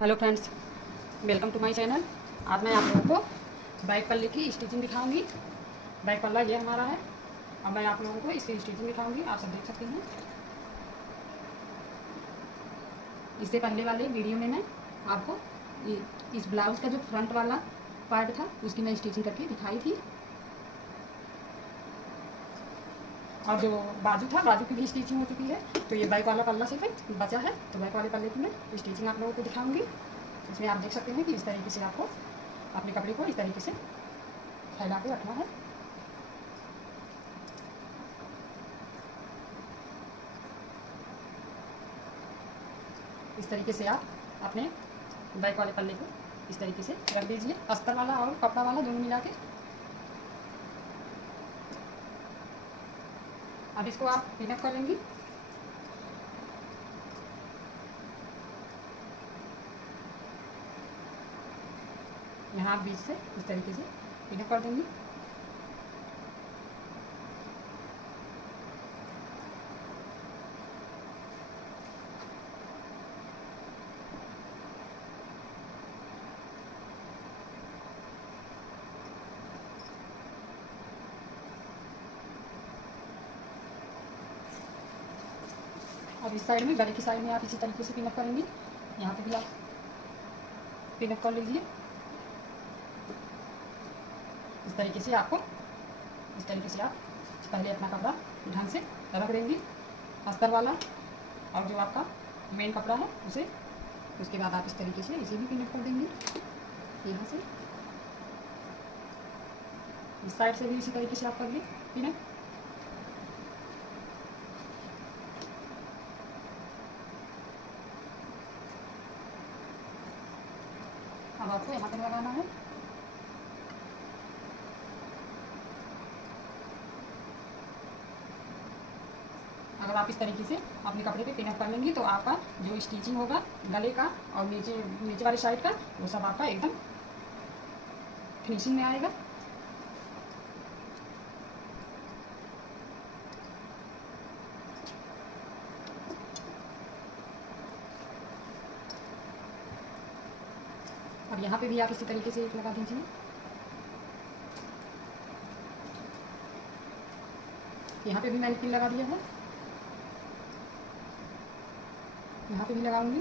Hello friends, welcome to my channel. आज मैं आप लोगों को बैक पल्ले की स्टिचिंग दिखाऊंगी। बैक पल्ला ये हमारा है और मैं आप लोगों को इसकी स्टिचिंग दिखाऊंगी। आप सब देख सकते हैं। इससे पहले वाले वीडियो में मैं आपको इस ब्लाउज़ का जो फ्रंट वाला पार्ट था उसकी मैं स्टिचिंग करके दिखाई थी, और जो बाजू था बाजू की भी स्टिचिंग हो चुकी है। तो ये बैक वाला पल्ला सिर्फ बचा है, तो बैक वाले पल्ले की मैं स्टिचिंग आप लोगों को दिखाऊंगी। इसमें आप देख सकते हैं कि इस तरीके से आपको अपने कपड़े को इस तरीके से फैला के रखना है। इस तरीके से आप अपने बैक वाले पल्ले को इस तरीके से रख दीजिए, अस्तर वाला और कपड़ा वाला दोनों मिला के। अब इसको आप पिनअप कर लेंगी। यहाँ आप बीच से इस तरीके से पिनअप कर देंगी। अब इस साइड में, गले की साइड में आप इसी तरीके से पिनअप करेंगी। यहाँ पे भी आप पिनअप कर लीजिए। इस तरीके से आपको, इस तरीके से आप पहले अपना कपड़ा ढंग से रख देंगी, अस्तर वाला और जो आपका मेन कपड़ा है उसे। उसके बाद आप इस तरीके से इसे भी पिनअप कर देंगी। यहाँ से इस साइड से भी इसी तरीके से आप कर ली पिनअप। अब आपको यहाँ तक लगाना है। अगर आप इस तरीके से अपने कपड़े पे पिनअप कर लेंगी तो आपका जो स्टिचिंग होगा गले का और नीचे नीचे वाली साइड का, वो सब आपका एकदम फिनिशिंग में आएगा। और यहाँ पे भी आप इसी तरीके से एक लगा दीजिए। यहाँ पे भी मैंने पिन लगा दिया है, यहाँ पे भी लगाऊंगी।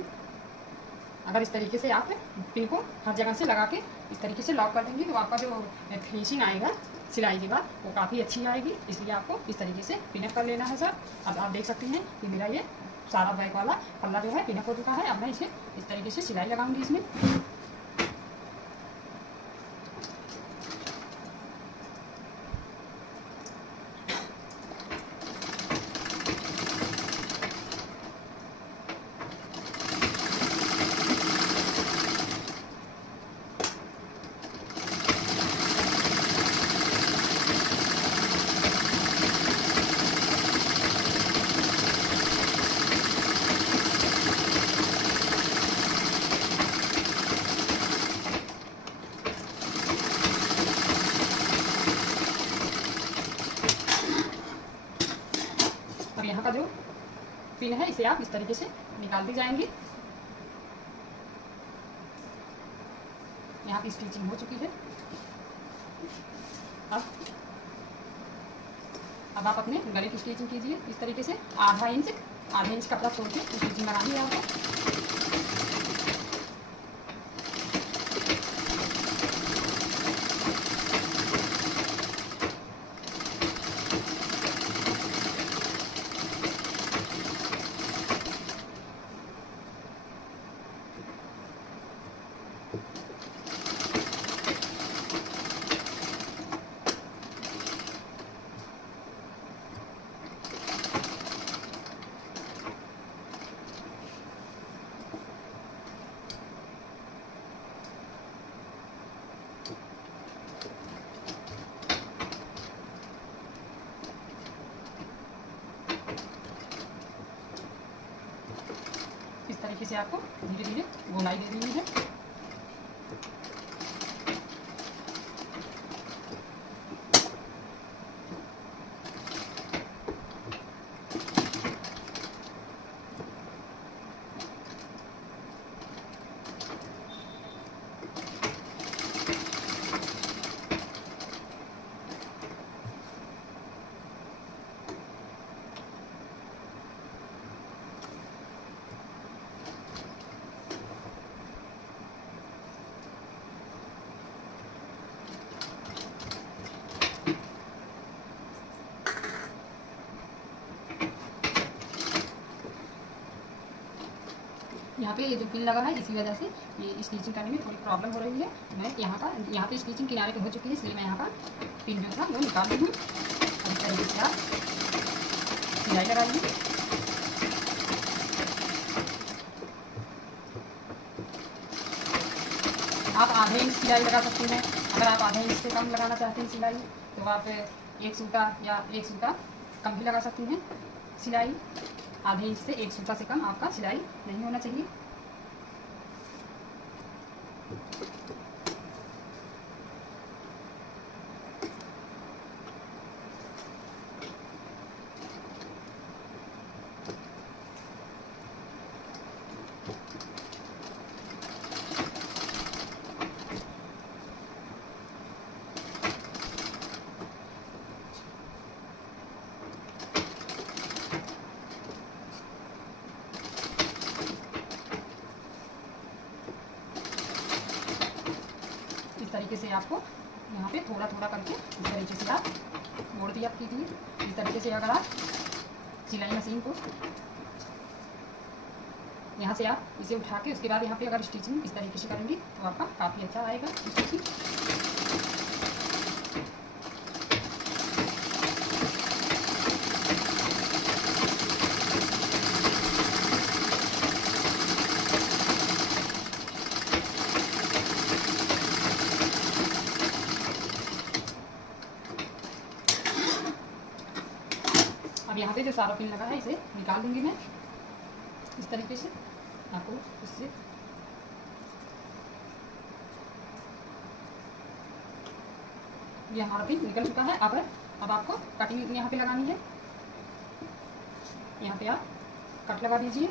अगर इस तरीके से आप पिन को हर जगह से लगा के इस तरीके से लॉक कर देंगे तो आपका जो फिनिशिंग आएगा सिलाई के बाद वो काफ़ी अच्छी आएगी। इसलिए आपको इस तरीके से पिनअप कर लेना है सर। अब आप देख सकते हैं कि मेरा ये सारा बैक वाला पल्ला जो है पिनअप हो चुका है। अब मैं इसे इस तरीके से सिलाई लगाऊंगी इसमें। अब यहाँ का जो पिन है इसे आप इस तरीके से निकालती जाएंगी। यहाँ की स्टिचिंग हो चुकी है। अब आप अपने गले की स्टिचिंग कीजिए इस तरीके से। आधा इंच कपड़ा छोड़ के स्टिचिंग लगानी है आपको। इस तरीके से आपको धीरे धीरे गोलाई दे देनी है। यहाँ पे ये जो पिन लगा है इसी वजह से ये स्टिचिंग करने में थोड़ी प्रॉब्लम हो रही है। मैं यहाँ पे स्टिचिंग किनारे पे हो चुकी है, इसलिए मैं यहाँ का पिन जो था वो निकाल दी हूँ। इस तरीके से आप सिलाई लगाइए। आप आधे इंच सिलाई लगा सकते हैं। अगर आप आधे इंच से कम लगाना चाहते हैं सिलाई तो आप एक सूता कम भी लगा सकती हैं सिलाई। आधे इंच से एक सूता से कम आपका सिलाई नहीं होना चाहिए। इस तरीके से आपको यहाँ पे थोड़ा थोड़ा करके इस तरीके से आप मोड़ दिया कीजिए। इस तरीके से अगर आप सिलाई मशीन को यहाँ से आप इसे उठा के उसके बाद यहाँ पे अगर स्टिचिंग इस तरीके से करेंगे तो आपका काफ़ी अच्छा आएगा स्टिचिंग। अब यहाँ पे जो सारा पिन लगा है इसे निकाल दूंगी मैं इस तरीके से। आपको इससे ये हमारा पिन निकल चुका है। अब आपको कटिंग यहाँ पे लगानी है। यहाँ पे आप कट लगा दीजिए।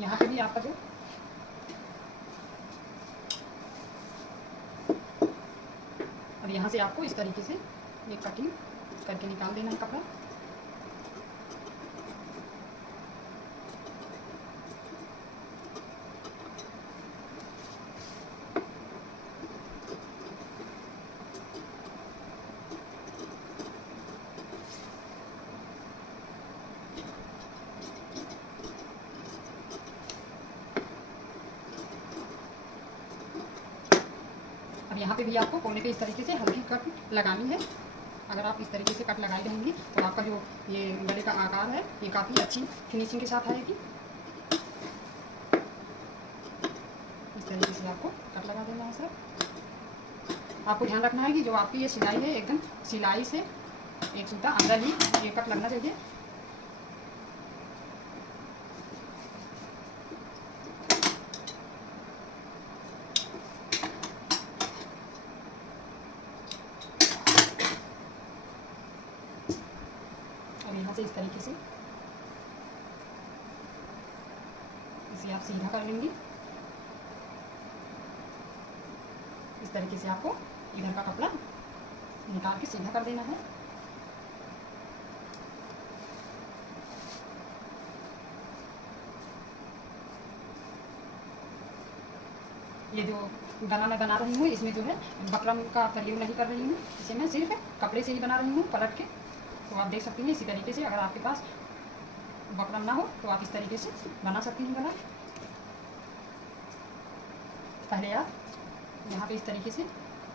यहाँ पे भी आपका जो अब यहाँ से आपको इस तरीके से एक कटिंग करके निकाल देना है कपड़ा। अब यहाँ पे भी आपको कोने पे इस तरीके से हल्की कट लगानी है। अगर आप इस तरीके से कट लगाई रहेंगी तो आपका जो ये गले का आकार है ये काफ़ी अच्छी फिनिशिंग के साथ आएगी। इस तरीके से आपको कट लगा देना है सर। आपको ध्यान रखना है कि जो आपकी ये सिलाई है एकदम सिलाई से एक सूता अंदर ही ये कट लगना चाहिए। अब यहाँ से इस तरीके से इसे आप सीधा कर लेंगे। इस तरीके से आपको इधर का कपड़ा निकाल के सीधा कर देना है। ये जो गला मैं बना रही हूँ इसमें जो है बकरम का प्रयोग नहीं कर रही हूँ। इसे मैं सिर्फ कपड़े से ही बना रही हूँ पलट के। तो आप देख सकती हैं इसी तरीके से। अगर आपके पास बकरम ना हो तो आप इस तरीके से बना सकती हैं गला। पहले आप यहाँ पे इस तरीके से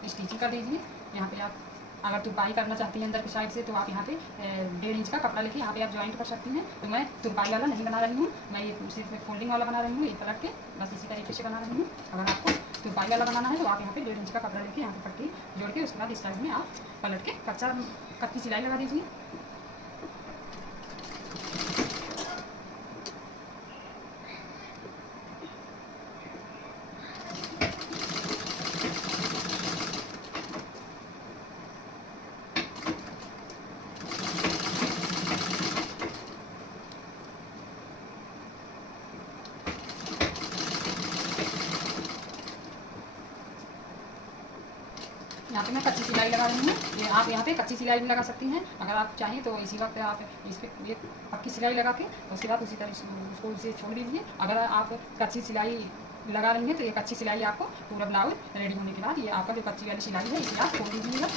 स्टिचिंग कर दीजिए। यहाँ पे आप अगर तुरपाई करना चाहती हैं अंदर की साइड से तो आप यहाँ पे 1.5 इंच का कपड़ा लेके यहाँ पे आप ज्वाइंट कर सकती हैं। तो मैं तुरपाई वाला नहीं बना रही हूँ, मैं ये सिर्फ फोल्डिंग वाला बना रही हूँ। ये पलट के बस इसी तरीके से बना रही हूँ। अगर आपको तुरपाई वाला बनाना है तो आप यहाँ पे 1.5 इंच का कपड़ा लेके यहाँ पे पट्टी जोड़ के उसके बाद इस साइड में आप पलट के कच्ची सिलाई लगा दीजिए। यहाँ पे मैं कच्ची सिलाई लगा रही हूँ। ये आप यहाँ पे कच्ची सिलाई भी लगा सकती हैं अगर आप चाहें तो। इसी वक्त आप इस पर ये पक्की सिलाई लगा के उसके बाद उसी तरह उसको उसे छोड़ दीजिए। अगर आप कच्ची सिलाई लगा रही हैं तो ये कच्ची सिलाई आपको पूरा ब्लाउज रेडी होने के बाद ये आपका जो कच्ची वाली सिलाई है इसे आप छोड़ दीजिएगा।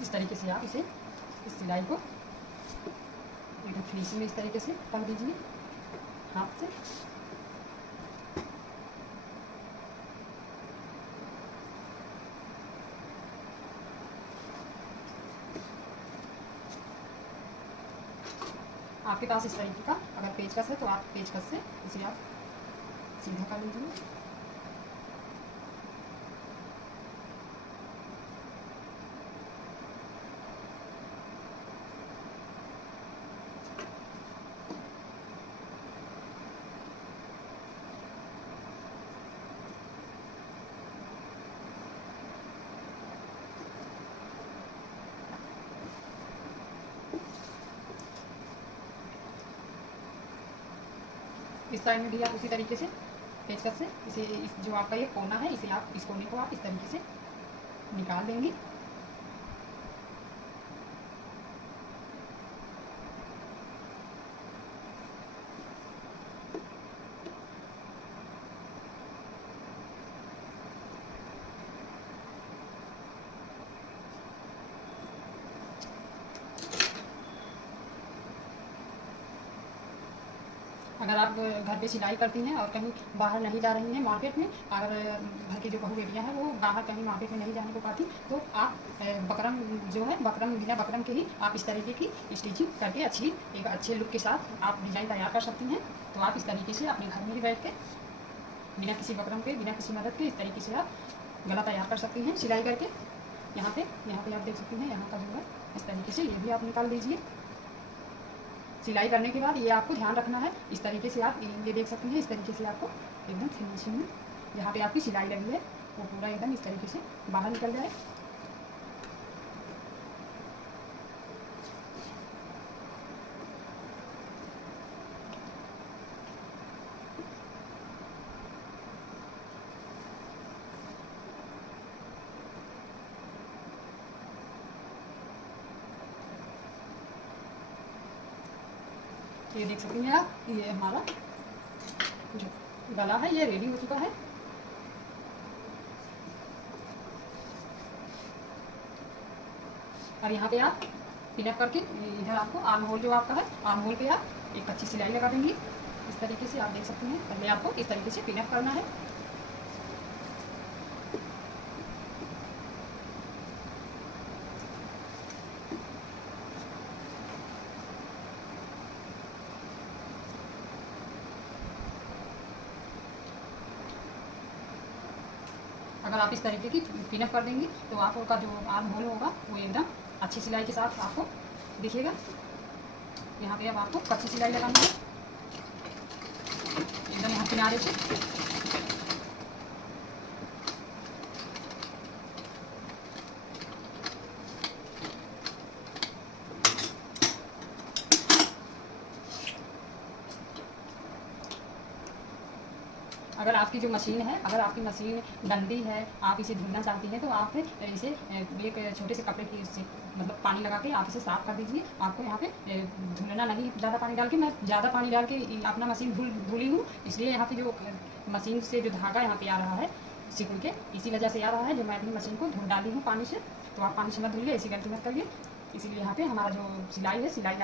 इस तरीके से आप इसे इस सिलाई को एकदम फिनिशिंग में इस तरीके से पकड़ दीजिए हाथ से। आपके पास इस तरीके का अगर पेचकस है तो आप पेचकस से इसे आप सीधा कर लीजिए। इस साइड में भी आप उसी तरीके से पेचकस से इसे इस जो आपका ये कोना है इसे आप इस कोने को आप इस तरीके से निकाल देंगे। अगर आप घर पे सिलाई करती हैं और कहीं बाहर नहीं जा रही हैं मार्केट में, अगर घर की जो बहू बेटियाँ हैं वो बाहर कहीं मार्केट में नहीं जाने को पाती तो आप बकरम जो है बकरम बिना बकरम के ही आप इस तरीके की स्टिचिंग करके एक अच्छे लुक के साथ आप डिज़ाइन तैयार कर सकती हैं। तो आप इस तरीके से अपने घर में ही बैठ के बिना किसी बकरम के बिना किसी मदद के इस तरीके से आप गला तैयार कर सकती हैं सिलाई करके। यहाँ पे आप देख सकती हैं यहाँ का जो है इस तरीके से ये भी आप निकाल दीजिए। सिलाई करने के बाद ये आपको ध्यान रखना है इस तरीके से आप ये देख सकते हैं इस तरीके से आपको एकदम फिनिशिंग में जहाँ पे आपकी सिलाई लगी है वो पूरा एकदम इस तरीके से बाहर निकल जाए। ये देख सकती हैं आप ये हमारा जो गला है ये रेडी हो चुका है। और यहाँ पे आप पिनअप करके इधर आपको आर्म होल जो आपका है आर्म होल पे आप एक अच्छी सिलाई लगा देंगी। इस तरीके से आप देख सकते हैं पहले आपको इस तरीके से पिनअप करना है। अगर आप इस तरीके की पिनअप कर देंगी तो आपका जो आर्म होल होगा वो एकदम अच्छी सिलाई के साथ आपको दिखेगा। यहाँ पे अब आपको कच्ची सिलाई लगानी है एकदम यहाँ किनारे से। अगर आपकी जो मशीन है अगर आपकी मशीन गंदी है आप इसे धुलना चाहती हैं तो आप इसे एक छोटे से कपड़े की उससे मतलब पानी लगा के आप इसे साफ़ कर दीजिए। आपको यहाँ पे धुलना नहीं ज़्यादा पानी डाल के, मैं ज़्यादा पानी डाल के अपना मशीन धुली हूँ इसलिए यहाँ पे जो मशीन से जो धागा यहाँ पे आ रहा है सिकुड़ के इसी वजह से आ रहा है। जो मैं अपनी मशीन को धुल डाली हूँ पानी से तो आप पानी से मत धुलिए, ऐसी गलती मत करिए। इसीलिए यहाँ पे हमारा जो सिलाई है सिलाई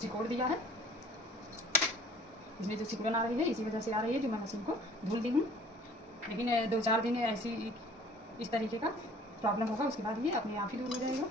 सिकोड़ दिया है, इसमें जो सिकुड़न आ रही है इसी वजह से आ रही है जो मैं मशीन को धुल दी हूँ। लेकिन 2-4 दिन ऐसी इस तरीके का प्रॉब्लम होगा उसके बाद ये अपने आप ही दूर हो जाएगा।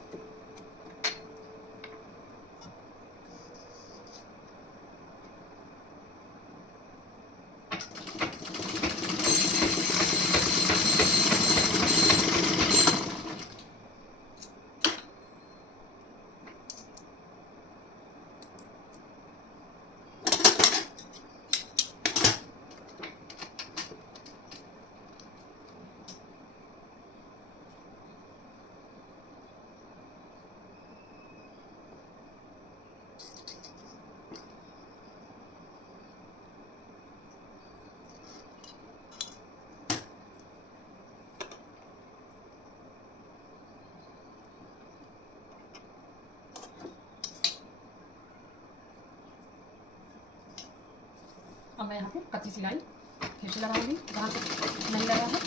अब मैं यहाँ पे कच्ची सिलाई फिर से लगाऊंगी जहाँ से नहीं लगा है।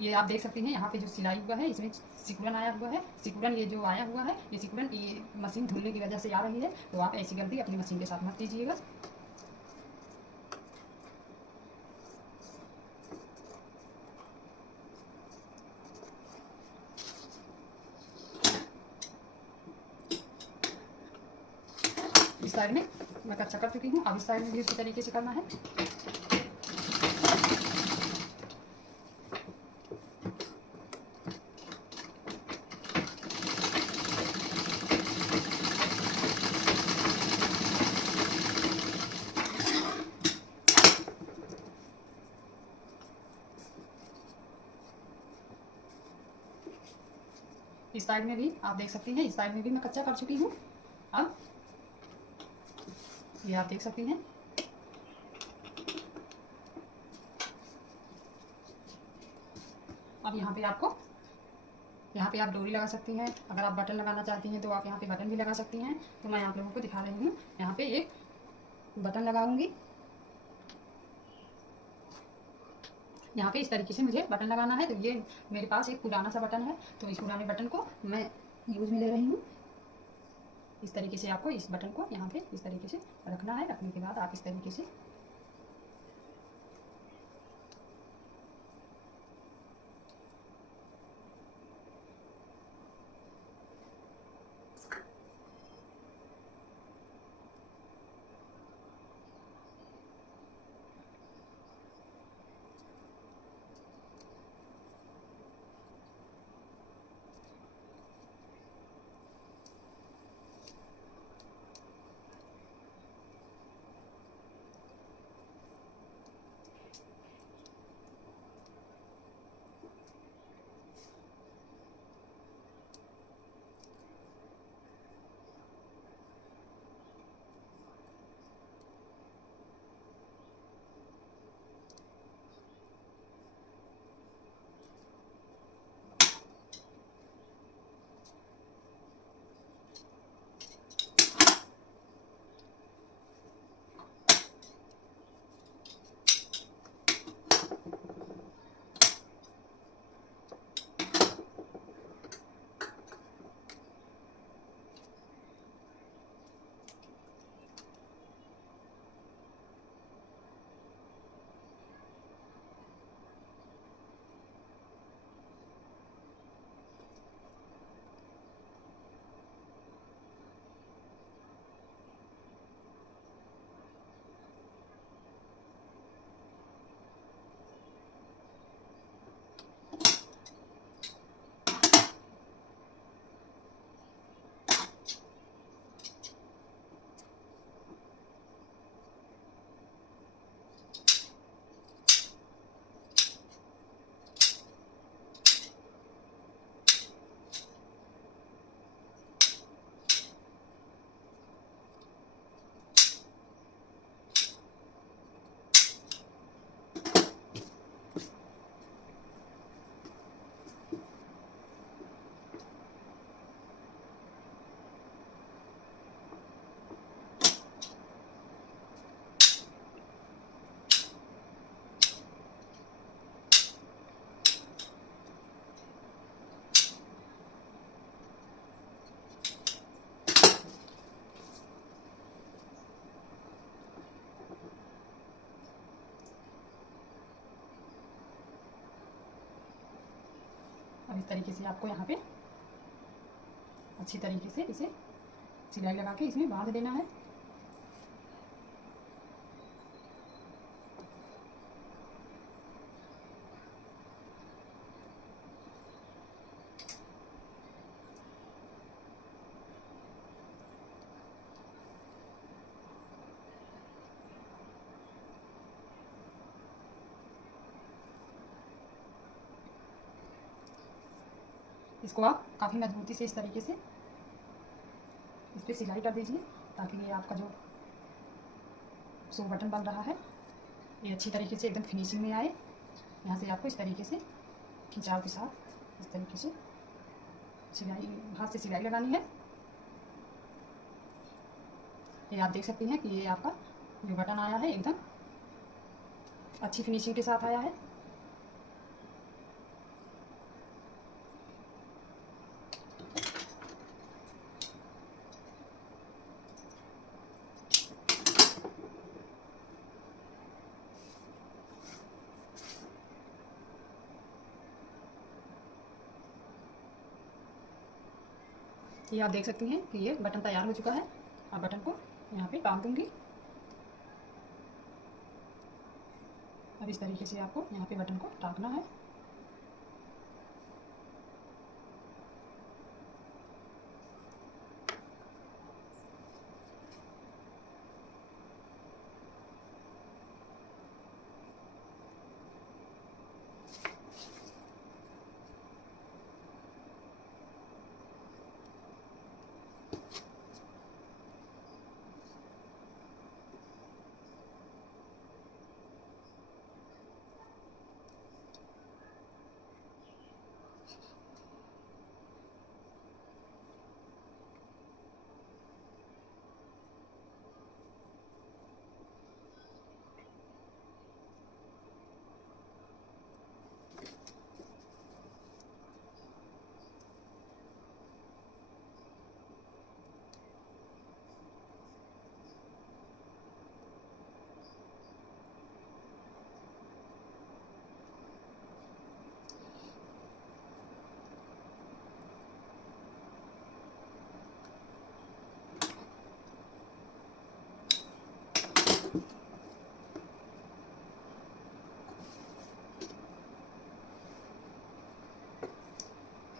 ये आप देख सकते हैं यहाँ पे जो सिलाई हुआ है इसमें सिकुड़न आया हुआ है। सिकुड़न ये जो आया हुआ है ये सिकुड़न ये मशीन धुलने की वजह से आ रही है, तो आप ऐसी गलती अपनी मशीन के साथ मत कीजिएगा। इस साइड में मैं कच्चा कर चुकी हूँ, अब इस साइड में भी उसी तरीके से करना है। इस साइड में भी आप देख सकती हैं, इस साइड में भी मैं कच्चा कर चुकी हूँ। अब ये आप देख सकती हैं। अब यहाँ पे आप डोरी लगा सकती हैं। अगर आप बटन लगाना चाहती हैं तो आप यहाँ पे बटन भी लगा सकती हैं। तो मैं आप लोगों को दिखा रही हूँ। यहाँ पे एक बटन लगाऊंगी। यहाँ पे इस तरीके से मुझे बटन लगाना है। तो ये मेरे पास एक पुराना सा बटन है, तो इस पुराने बटन को मैं यूज़ में ले रही हूँ। इस तरीके से आपको इस बटन को यहाँ पे इस तरीके से रखना है। रखने के बाद आप इस तरीके से अब इस तरीके से आपको यहाँ पे अच्छी तरीके से इसे सिलाई लगा के इसमें बांध देना है। इसको आप काफ़ी मजबूती से इस तरीके से इस पर सिलाई कर दीजिए, ताकि ये आपका जो सो बटन बन रहा है ये अच्छी तरीके से एकदम फिनिशिंग में आए। यहाँ से आपको इस तरीके से खिंचाव के साथ इस तरीके से सिलाई, हाथ से सिलाई लगानी है। ये आप देख सकती हैं कि ये आपका जो बटन आया है एकदम अच्छी फिनिशिंग के साथ आया है। ये आप देख सकती हैं कि ये बटन तैयार हो चुका है। अब बटन को यहाँ पे टांग दूंगी। अब इस तरीके से आपको यहाँ पे बटन को टांगना है।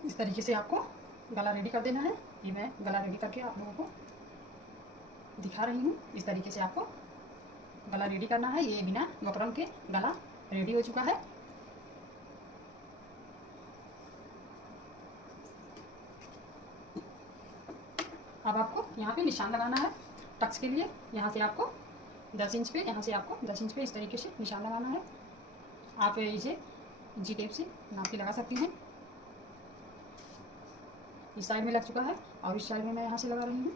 इस तरीके से आपको गला रेडी कर देना है। ये मैं गला रेडी करके आप लोगों को दिखा रही हूँ। इस तरीके से आपको गला रेडी करना है। ये बिना बकरम के गला रेडी हो चुका है। अब आपको यहाँ पे निशान लगाना है टक्स के लिए। यहाँ से आपको 10 इंच पे, यहाँ से आपको 10 इंच पे इस तरीके से निशान लगाना है। आप इसे जी टेप से नाप के लगा सकती हैं। इस साइड में लग चुका है और इस साइड में मैं यहाँ से लगा रही हूँ।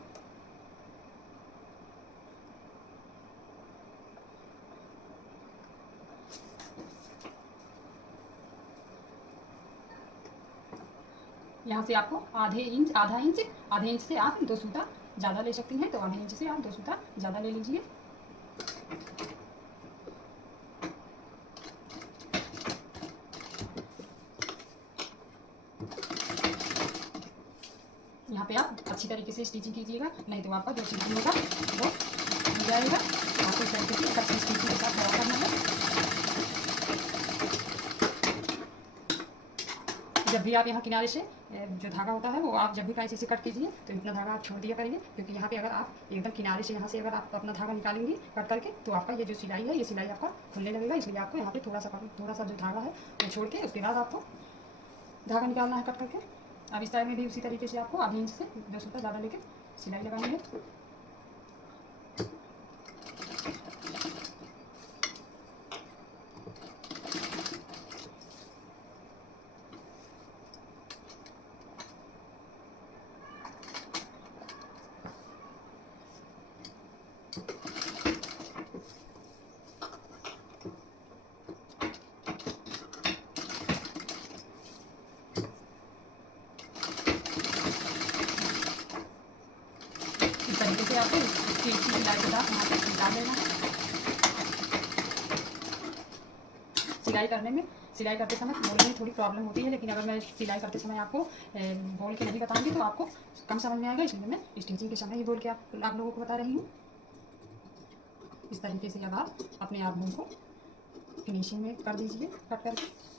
यहाँ से आपको आधे इंच से आप 2 सूता ज़्यादा ले सकती हैं, तो आधे इंच से आप 2 सूता ज़्यादा ले लीजिए। यहाँ पे आप अच्छी तरीके से स्टिचिंग कीजिएगा, नहीं तो आपका जो स्टिचिंग होगा वो हो जाएगा। आपको इस तरीके से अच्छी स्टिचिंग के साथ तैयार करना है। जब भी आप यहाँ किनारे से जो धागा होता है वो आप जब भी कैंची से कट कीजिए तो इतना धागा आप छोड़ दिया करिए, क्योंकि यहाँ पे अगर आप एकदम किनारे से यहाँ से अगर आप अपना धागा निकालेंगी कट करके तो आपका ये जो सिलाई है ये सिलाई आपका खुलने लगेगा। इसलिए आपको यहाँ पे थोड़ा सा जो धागा है वो छोड़ के उसके बाद आपको धागा निकालना है कट करके। अब इस साइड में भी उसी तरीके से आपको आधे इंच से 2 सूता ज़्यादा लेके सिलाई लगानी है। इस तरीके से आपको इसकी सिलाई के साथ यहाँ पे निकाल लेना है। सिलाई करते समय बोलने में थोड़ी प्रॉब्लम होती है, लेकिन अगर मैं सिलाई करते समय आपको बोल के नहीं बताऊंगी तो आपको कम समझ में आएगा, इसलिए मैं स्टिचिंग के समय ही बोल के आप लोगों को बता रही हूँ। इस तरीके से अब आप अपने आर्म को फिनिशिंग में कर दीजिए कट करके।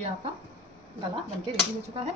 ये आपका गला बनके रेडी हो चुका है।